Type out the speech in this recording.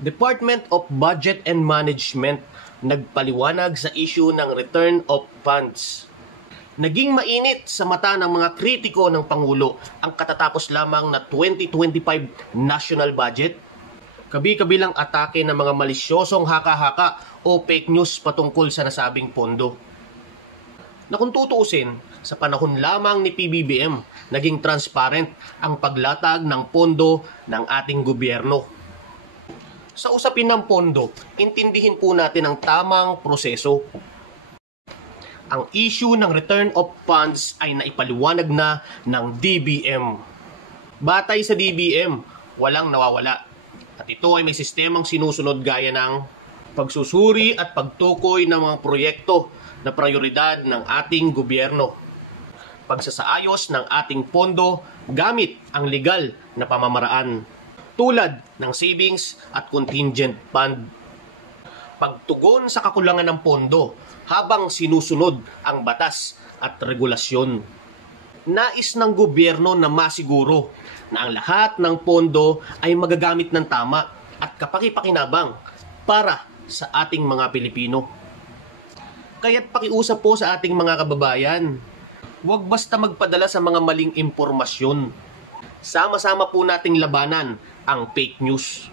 Department of Budget and Management nagpaliwanag sa issue ng return of funds. Naging mainit sa mata ng mga kritiko ng Pangulo ang katatapos lamang na 2025 national budget. Kabi-kabilang atake ng mga malisyosong haka-haka o fake news patungkol sa nasabing pondo. Na kung tutuusin, sa panahon lamang ni PBBM, naging transparent ang paglatag ng pondo ng ating gobyerno. Sa usapin ng pondo, intindihin po natin ang tamang proseso. Ang issue ng return of funds ay naipaliwanag na ng DBM. Batay sa DBM, walang nawawala. At ito ay may sistemang sinusunod gaya ng pagsusuri at pagtukoy ng mga proyekto na prioridad ng ating gobyerno. Pagsasaayos ng ating pondo gamit ang legal na pamamaraan, tulad ng savings at contingent fund. Pagtugon sa kakulangan ng pondo habang sinusunod ang batas at regulasyon. Nais ng gobyerno na masiguro na ang lahat ng pondo ay magagamit ng tama at kapaki-pakinabang para sa ating mga Pilipino. Kaya't pakiusap po sa ating mga kababayan, huwag basta magpadala sa mga maling impormasyon. Sama-sama po nating labanan ang fake news.